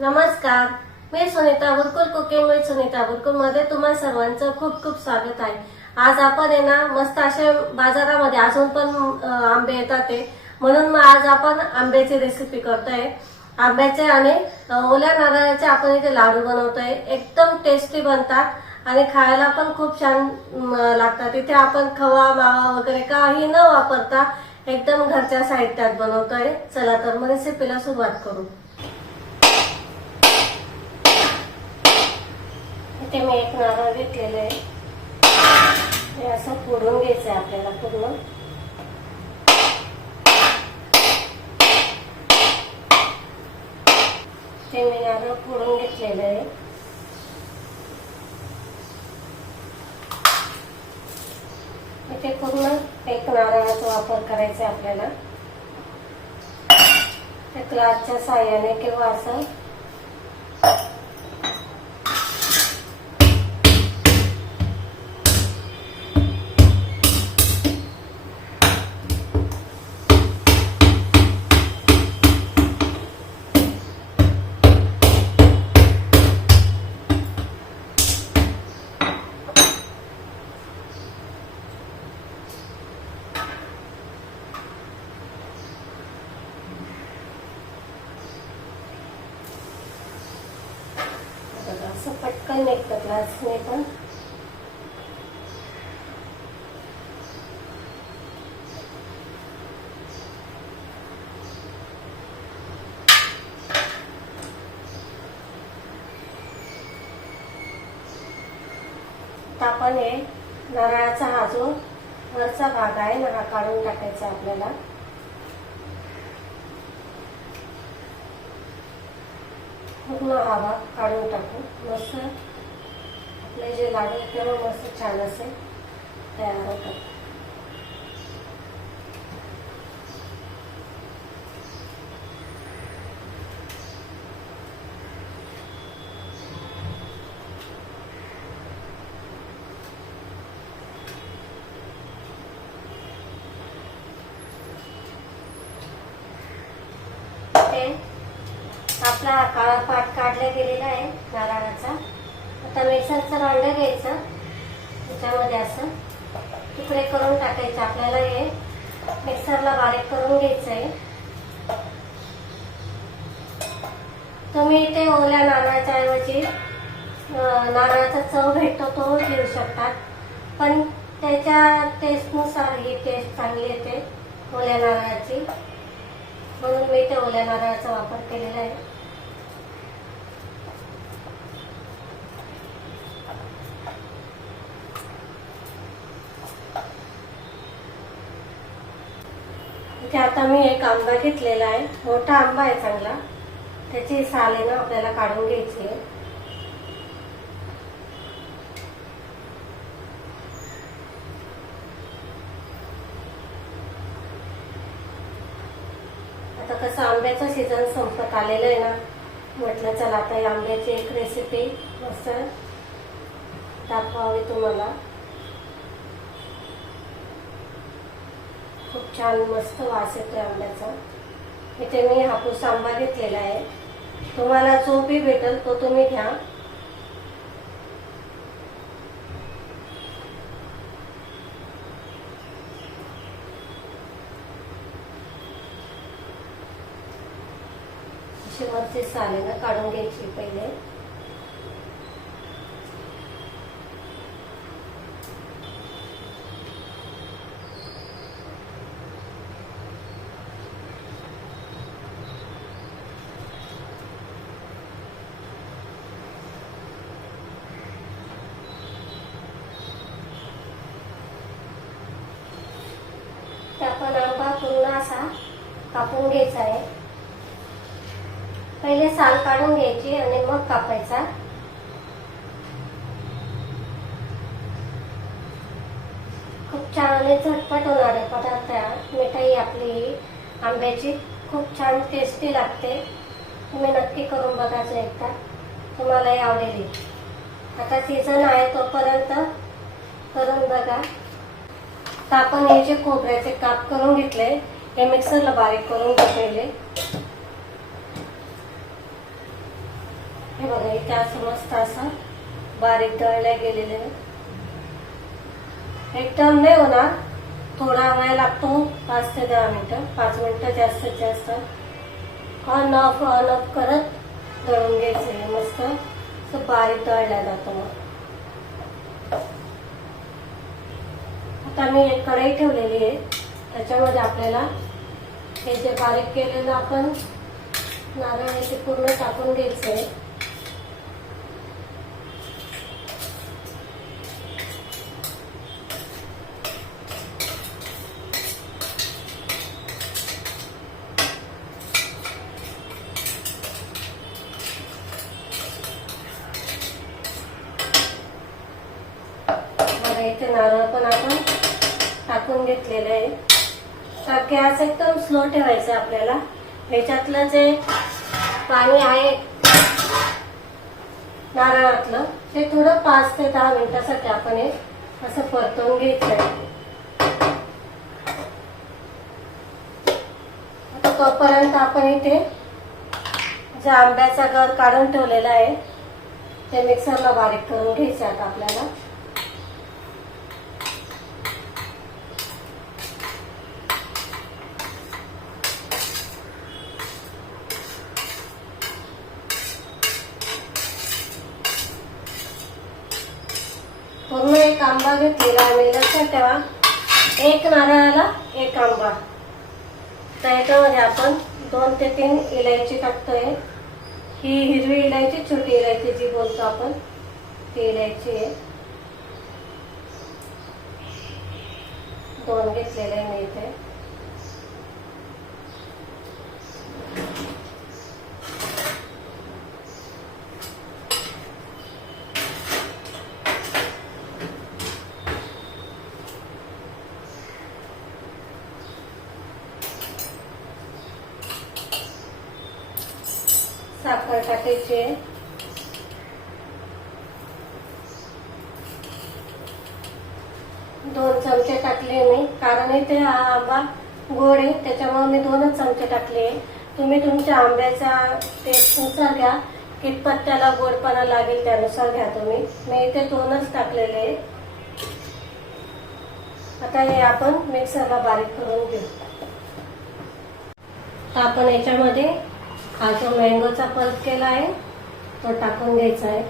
नमस्कार. मी Sunita Burkul cooking with Sunita बुरकुलमध्ये तुम्हा सर्वांचं खूप खूप स्वागत आहे. आज आपण आहे ना मस्त असे बाजारामध्ये अजून पण आंबे येतात ते. म्हणून मग आज आपण आंब्याची रेसिपी करतोय. आंब्याचे आणि ओल्या नारळाचे आपण इथे लाडू बनवतोय. एकदम टेस्टी बनतात आणि खायला पण खूप छान लागतात. इथे आपण खवा मावा वगैरे काही न वापरता एकदम घरच्या साहित्यात बनवतोय. चला तर मग रेसिपीला सुरुवात करू. ते मी एक नारळ घेतलेलं आहे. हे असं फोडून घ्यायचं आहे आपल्याला पूर्ण. ते मी नारळ फोडून घेतलेलं आहे. इथे पूर्ण एक नारळाचा वापर करायचा आहे आपल्याला. त्या ग्लासच्या साह्याने किंवा असं पटकन निघतं ग्लासने पण. आपण हे नारळाचा हा जो वरचा भाग आहे ना हा काढून टाकायचा आपल्याला. पूर्ण हा भाग काढून टाकू. मस्त. आपले जे लागेल तेव्हा मस्त छान असेल तयार होतात ते आपला हा काळा पाट काढला गेलेला आहे नारळाचा. आता मिक्सरचं भांडं घ्यायचं. त्याच्यामध्ये असं तुकडे करून टाकायचे. आपल्याला हे मिक्सरला बारीक करून घ्यायचं आहे. तुम्ही ते ओल्या नारळाच्या ऐवजी नारळाचा चव भेटतो तो घेऊ शकतात पण त्याच्या टेस्टनुसार ही टेस्ट चांगली येते ओल्या नारळाची. म्हणून मी ते ओल्या नारळाचा वापर केलेला आहे. इथे आता मी एक आंबा घेतलेला आहे. मोठा आंबा आहे चांगला. त्याची साल आहे ना आपल्याला काढून घ्यायची आहे. आता कसं आंब्याचं सीझन संपत आलेलं आहे ना म्हटलं चला आता आंब्याची एक रेसिपी मस्त दाखवावी तुम्हाला. खूप छान मस्त वास येतो आंब्याचा. इथे मी हापूस आंबा घेतलेला आहे. तुम्हाला जो बी भेटेल तो तुम्ही घ्या. अशी वरची साले ना काढून घ्यायची पहिले ते आपण आंबा पूर्ण असा कापून घ्यायचा आहे. पहिले साल काढून घ्यायची आणि मग कापायचा. खूप छान आणि झटपट होणारे पदार्थ. मिठाई आपली आंब्याची खूप छान टेस्टी लागते. तुम्ही नक्की करून बघायचं एकदा. तुम्हालाही आवडेल आता सीझन आहे तोपर्यंत करून बघा. तर आपण हे जे खोबऱ्याचे काप करून घेतले हे मिक्सरला बारीक करून घेतलेले हे बघा इथे असं मस्त असं बारीक दळल्या गेलेले आहे. एकदम नाही होणार. थोडा वेळ लागतो पाच ते दहा मिनिटं. पाच मिनिटं जास्तीत जास्त. ऑन ऑफ ऑन ऑफ करत दळून घ्यायचं मस्त. असं बारीक दळल्या जातो मग. आता मी एक कढई ठेवलेली आहे. त्याच्यामध्ये आपल्याला हे जे बारीक केलेलं आपण नारळ हे पूर्ण टाकून घ्यायचंय इथे नारळ पण आपण टाकून घेतलेलं आहे. तर गॅस एकदम स्लो ठेवायचा आपल्याला. ह्याच्यातलं जे पाणी आहे नारळातलं ते थोडं पाच ते दहा मिनिटासाठी आपण हे असं परतवून घ्यायचं आता तोपर्यंत आपण इथे जे आंब्याचा गर काढून ठेवलेला आहे ते मिक्सरला बारीक करून घ्यायचं आता आपल्याला. पूर्ण एक आंबा घेतलेला आम्ही लक्षात ठेवा. एक नारळाला एक आंबा. तर याच्यामध्ये आपण दोन ते तीन इलायची टाकतोय. ही हिरवी इलायची छोटी इलायची जी बोलतो आपण ती इलायची आहे. दोन घेतलेले मी इथे. साखर टाकायची आहे दोन चमचे टाकले मी कारण इथे हा आंबा गोड आहे त्याच्यामुळे मी दोनच चमचे टाकले तुम्ही तुमच्या आंब्याचा टेस्टनुसार घ्या कितपत त्याला गोडपणा लागेल त्यानुसार घ्या तुम्ही. मी इथे दोनच टाकलेले आता हे आपण मिक्सरला बारीक करून घेऊ. आपण याच्यामध्ये हा जो मँगोचा पल्प केला आहे तो टाकून घ्यायचा आहे.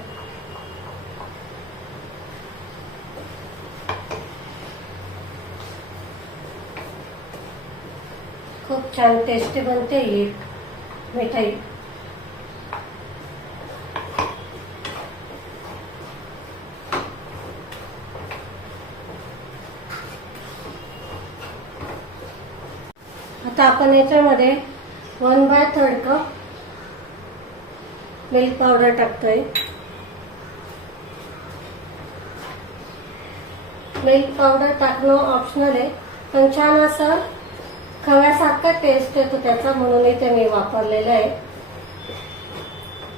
खूप छान टेस्टी बनते ही मिठाई. आता आपण याच्यामध्ये one by third cup milk powder टाकतोय. मिल्क पावडर टाकणं ऑप्शनल आहे. पण छान असं खव्यासारखा टेस्ट येतो त्याचा म्हणून इथे मी वापरलेलं आहे.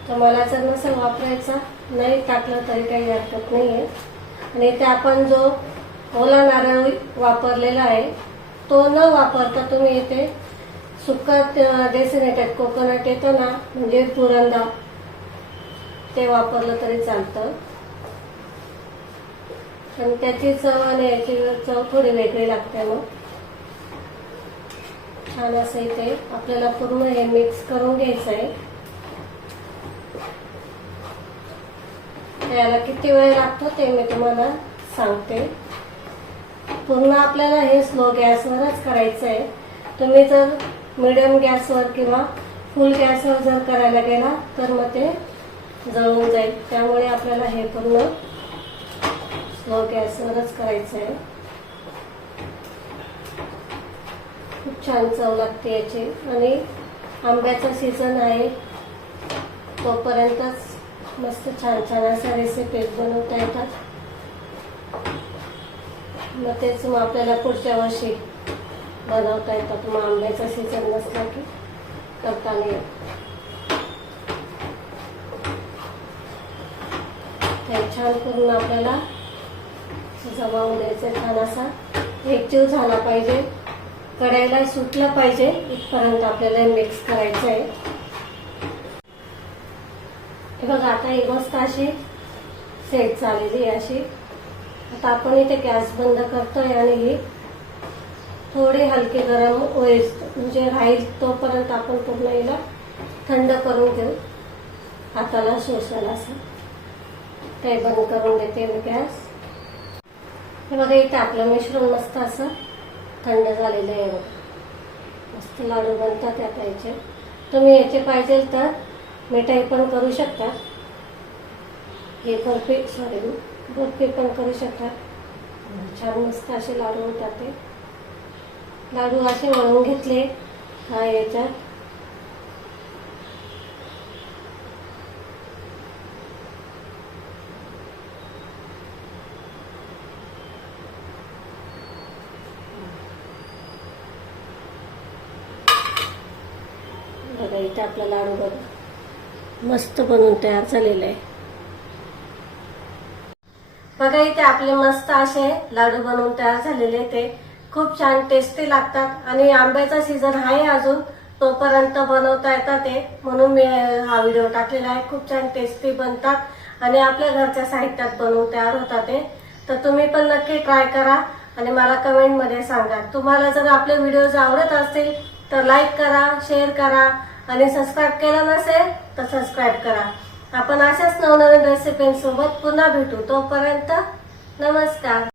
तर मला जर नसेल वापरायचा नाही टाकलं तरी काही हरकत नाही आहे आणि इथे आपण जो ओला नारळ वापरलेला आहे तो न वापरता तुम्ही इथे सुका डेसिनेटेड कोकोनट येतं ना म्हणजे पुरंदा. ते वापरलं तरी चालतं. पण त्याची चव आणि याची चव थोडी वेगळी लागते मग छान असं इथे आपल्याला पूर्ण हे मिक्स करून घ्यायचं आहे त्याला किती वेळ लागतो ते मी तुम्हाला सांगते. पूर्ण आपल्याला हे स्लो गॅसवरच करायचं आहे तुम्ही जर मिडियम गॅसवर किंवा फुल गॅसवर जर करायला गेला तर मग ते जळून जाईल. त्यामुळे आपल्याला हे पूर्ण स्लो गॅसवरच करायचं आहे खूप छान चव लागते याची. आणि आंब्याचा सीझन आहे. तोपर्यंतच मस्त छान छान अशा रेसिपीज बनवता येतात. मग तेच मग आपल्याला पुढच्या वर्षी बनवता येतात. मग आंब्याचा सीझन नसला की करता नाही हे छान करून आपल्याला जमावून द्यायचं छान असा. एकजीव झाला पाहिजे. कढायला सुटला पाहिजे. इथपर्यंत आपल्याला मिक्स करायचं आहे. हे बघा आता ही मस्त अशी सेट चाललेली आहे अशी. आता आपण इथे गॅस बंद करतोय आणि ही थोडी हलके गरम होईल म्हणजे राहील तोपर्यंत आपण पूर्ण हिला थंड करून घेऊ. हाताला शोषायला असं. ते बंद करून देते मी गॅस. हे बघा इथे आपलं मिश्रण मस्त असं थंड झालेलं आहे बघा. मस्त लाडू बनतात त्या याचे तुम्ही याचे पाहिजे तर मिठाई पण करू शकता. हे बर्फी सॉरी बर्फी पण करू शकता. छान मस्त असे लाडू होतात ते. लाडू असे वळून घेतले हा याच्यात. बघा इथे आपला लाडू बघा मस्त बनवून तयार झालेला आहे. बघा इथे आपले मस्त असे लाडू बनवून तयार झालेले ते. खूप छान टेस्टी लागतात. आणि आंब्याचा सीझन आहे अजून तोपर्यंत बनवता येतात ते. म्हणून मी हा व्हिडिओ टाकलेला आहे. खूप छान टेस्टी बनतात. आणि आपल्या घरच्या साहित्यात बनवून तयार होतात ते. तर तुम्ही पण नक्की ट्राय करा. आणि मला कमेंटमध्ये सांगा. तुम्हाला जर आपले व्हिडिओज आवडत असतील तर लाईक करा शेअर करा. आणि सबस्क्राईब केलं नसेल तर सबस्क्राईब करा. आपण अशाच नवनवीन रेसिपींसोबत पुन्हा भेटू. तोपर्यंत नमस्कार.